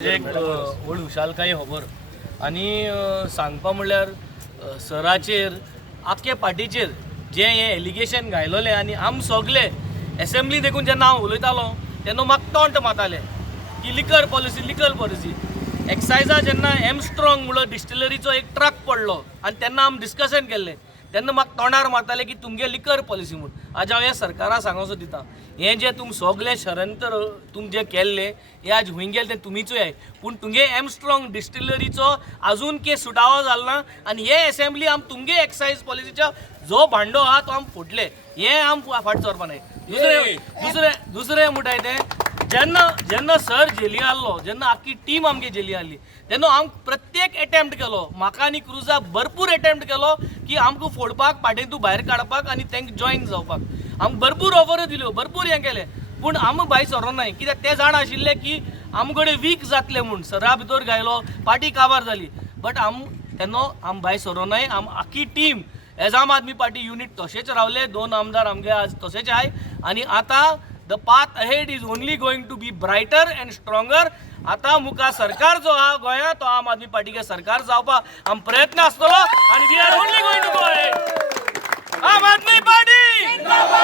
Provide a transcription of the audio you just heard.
एक व्हड हुशालकाय खबर आनी सांगपा म्हणल्यार सराचेर आख्खे पार्टीचेर जे हे एलिगेशन घायलोले आनी आम सगळे असेंब्ली देखून जेन्ना हांव उलयतालो तेन्ना म्हाका टॉन्ट मारताले की लिकर पॉलिसी एक्सायजा जेन्ना एमस्ट्रॉंग म्हणून डिस्टिलरीचो एक ट्रक पडलो आनी तेन्ना आमी डिस्कशन केल्लें तेन्ना म्हाका तोंडार मारताले की तुमगे लिकर पॉलिसी म्हणून आज हांव ह्या सरकाराक सांगोसो दिता हे जे तुम सगळे षडयंत्र तुम जे केल्ले हे आज हुंय गेले ते तुमीचूय आहे पूण तुमगे एमस्ट्रॉंग डिस्टिलरीचो अजून केस सुटावो जालो ना आनी हे असेंब्ली आम तुमगे एक्सायज पॉलिसीच्या जो भांडो आहा तो आम फोडले हे आम फाट चोरपा न्हय दुसरें म्हणटाय ते जेन्ना सर जेली आहलो जेन्ना आख्खी टीम आमगे जेली आहली तेन्ना हांव प्रत्येक अटेम्प्ट केलो म्हाका आनी क्रुजा भरपूर अटेम्प्ट केलो की आमकां फोडपाक पार्टींतून भायर काडपाक आनी तांकां जॉयन जावपाक आमकां भरपूर ऑफर दिल्यो भरपूर हें केलें पूण आमी भायर सरो नाय कित्याक ते जाण आशिल्ले की आमचे कडेन वीक जातले म्हूण सरा भितर गायलो पार्टी काबार जाली बट तेन्ना आम भायर सरो नाय आख्खी टीम एज आम आदमी पार्टी युनिट तशेंच रावले 2 आमदार आमगे आज तशेंच आहाय आनी आतां the path ahead is only going to be brighter and stronger आता मुखार सरकार जो हा गोंयांत तो आम आदमी पार्टीचे सरकार जावपाक आम प्रयत्न आसतलो आनी we are only going to go ahead Aam Aadmi party